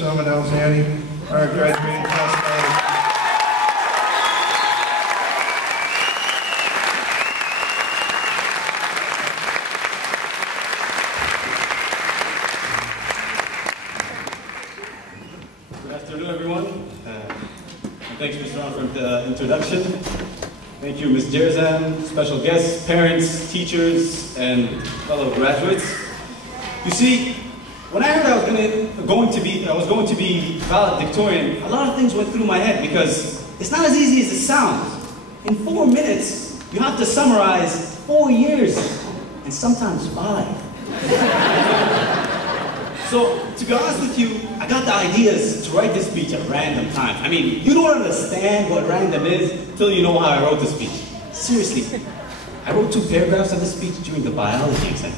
Miss Ahmed our graduating class. Good afternoon, everyone. Thanks, Mr. Ron, for the introduction. Thank you, Ms. Jerzan, special guests, parents, teachers, and fellow graduates. You see, when I heard I was going to be valedictorian, a lot of things went through my head because it's not as easy as it sounds. In 4 minutes, you have to summarize 4 years, and sometimes 5. So, to be honest with you, I got the ideas to write this speech at random times. I mean, you don't understand what random is until you know how I wrote the speech. Seriously, I wrote 2 paragraphs of the speech during the biology exam.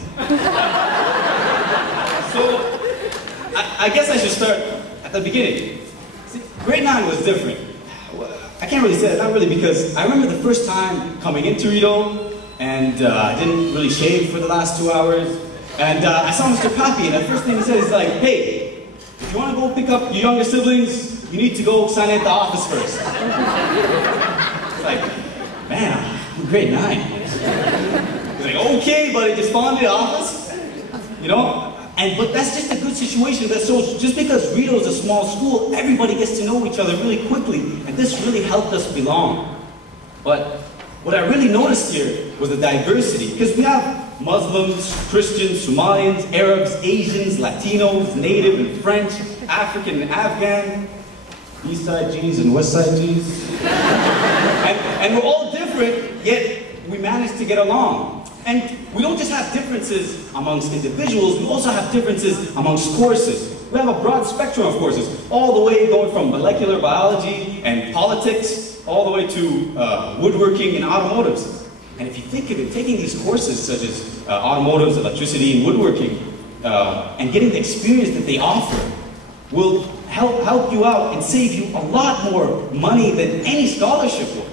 So, I guess I should start at the beginning. See, grade 9 was different. I can't really say that, not really, because I remember the first time coming into Rito, and I didn't really shave for the last 2 hours. And I saw Mr. Papi, and the first thing he said is like, hey, if you want to go pick up your younger siblings, you need to go sign in at the office first. It's like, man, I'm grade 9. He's like, okay, buddy, just follow me to the office. You know? But that's just a good situation. So just because Rito's a small school, everybody gets to know each other really quickly, and this really helped us belong. But what I really noticed here was the diversity, because we have Muslims, Christians, Somalians, Arabs, Asians, Latinos, Native and French, African and Afghan, East Side G's and West Side G's. and we're all different, yet we manage to get along. And we don't just have differences amongst individuals, we also have differences amongst courses. We have a broad spectrum of courses, all the way going from molecular biology and politics, all the way to woodworking and automotives. And if you think of it, taking these courses such as automotives, electricity, and woodworking, and getting the experience that they offer, will help you out and save you a lot more money than any scholarship would.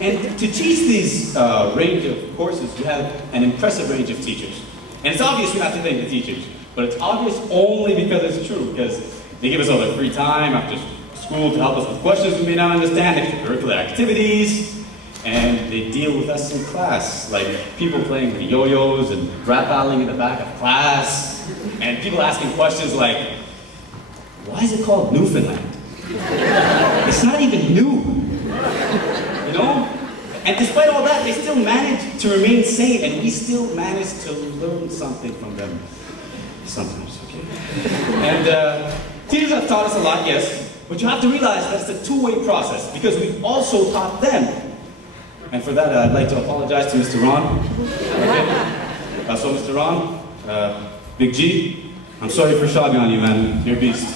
And to teach these range of courses, you have an impressive range of teachers. And it's obvious we have to thank the teachers, but it's obvious only because it's true, because they give us all their free time after school to help us with questions we may not understand, extracurricular activities, and they deal with us in class, like people playing the yo-yos and rap battling in the back of class, and people asking questions like, why is it called Newfoundland? It's not even new, you know? And despite all that, they still manage to remain sane, and we still manage to learn something from them. Sometimes, okay? And teachers have taught us a lot, yes, but you have to realize that's a two-way process, because we've also taught them. And for that, I'd like to apologize to Mr. Ron. Okay? So Mr. Ron, Big G, I'm sorry for shogging on you, man. You're a beast.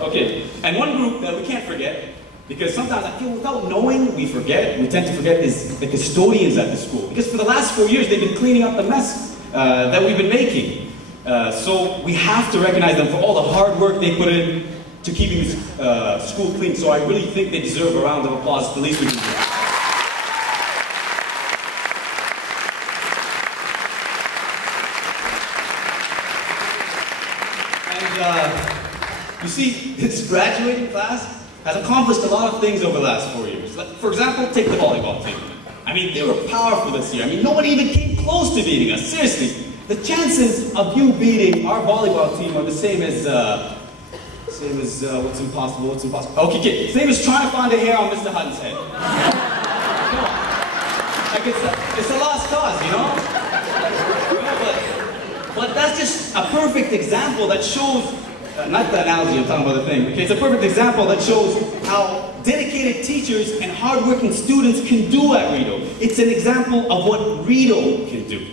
Okay, and one group that we can't forget, because sometimes I feel without knowing we tend to forget, is the custodians at the school. Because for the last 4 years, they've been cleaning up the mess that we've been making. So we have to recognize them for all the hard work they put in to keeping this school clean. So I really think they deserve a round of applause. It's the least we can do. And you see, this graduating class has accomplished a lot of things over the last 4 years. Like, for example, take the volleyball team. I mean, they were powerful this year. I mean, nobody even came close to beating us. Seriously, the chances of you beating our volleyball team are the same as what's impossible. Okay, same as trying to find a hair on Mr. Hutton's head. Like it's a lost cause, you know? But that's just a perfect example that shows, not the analogy, I'm talking about the thing, okay? It's a perfect example that shows how dedicated teachers and hardworking students can do at Rito. It's an example of what Rito can do.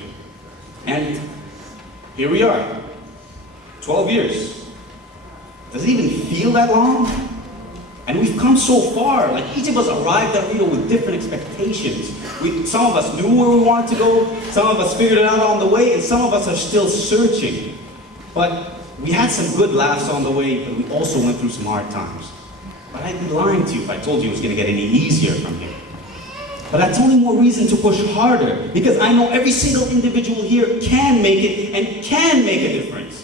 And here we are, 12 years. Does it even feel that long? And we've come so far. Like, each of us arrived at Rito with different expectations. Some of us knew where we wanted to go, some of us figured it out on the way, and some of us are still searching. But we had some good laughs on the way, but we also went through some hard times. But I'd be lying to you if I told you it was going to get any easier from here. But that's only more reason to push harder, because I know every single individual here can make it and can make a difference.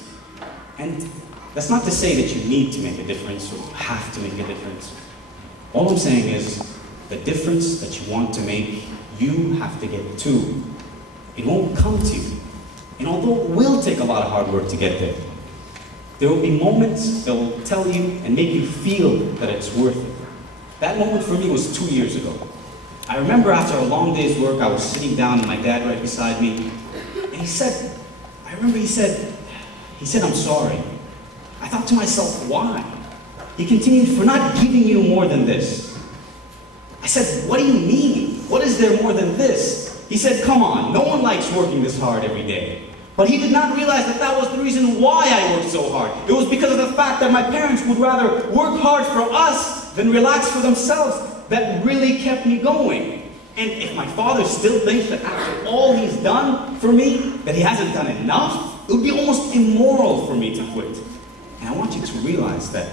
And That's not to say that you need to make a difference or have to make a difference. All I'm saying is, the difference that you want to make, you have to get to. It won't come to you. And although it will take a lot of hard work to get there, there will be moments that will tell you and make you feel that it's worth it. That moment for me was 2 years ago. I remember after a long day's work, I was sitting down and my dad right beside me, and he said, he said, "I'm sorry." I thought to myself, why? He continued, "For not giving you more than this." I said, "What do you mean? What is there more than this?" He said, "Come on, no one likes working this hard every day." But he did not realize that that was the reason why I worked so hard. It was because of the fact that my parents would rather work hard for us than relax for themselves that really kept me going. And if my father still thinks that after all he's done for me, that he hasn't done enough, it would be almost immoral for me to quit. And I want you to realize that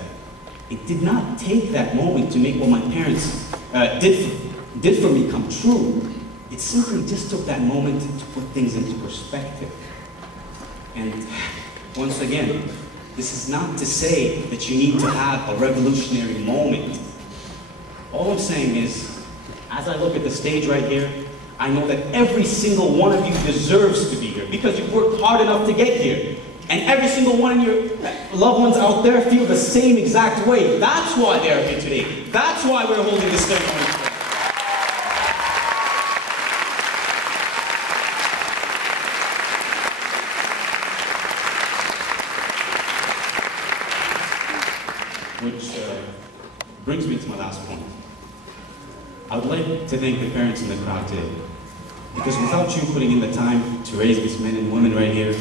it did not take that moment to make what my parents did for me come true. It simply just took that moment to put things into perspective. And once again, this is not to say that you need to have a revolutionary moment. All I'm saying is, as I look at the stage right here, I know that every single one of you deserves to be here because you've worked hard enough to get here. And every single one of your loved ones out there feel the same exact way. That's why they're here today. That's why we're holding this ceremony today. Which brings me to my last point. I would like to thank the parents in the crowd today, because without you putting in the time to raise these men and women right here,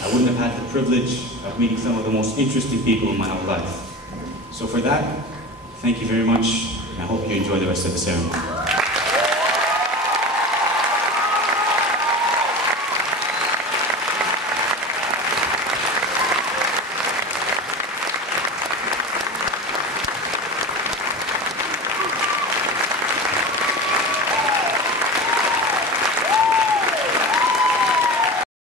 I wouldn't have had the privilege of meeting some of the most interesting people in my whole life. So for that, thank you very much, and I hope you enjoy the rest of the ceremony.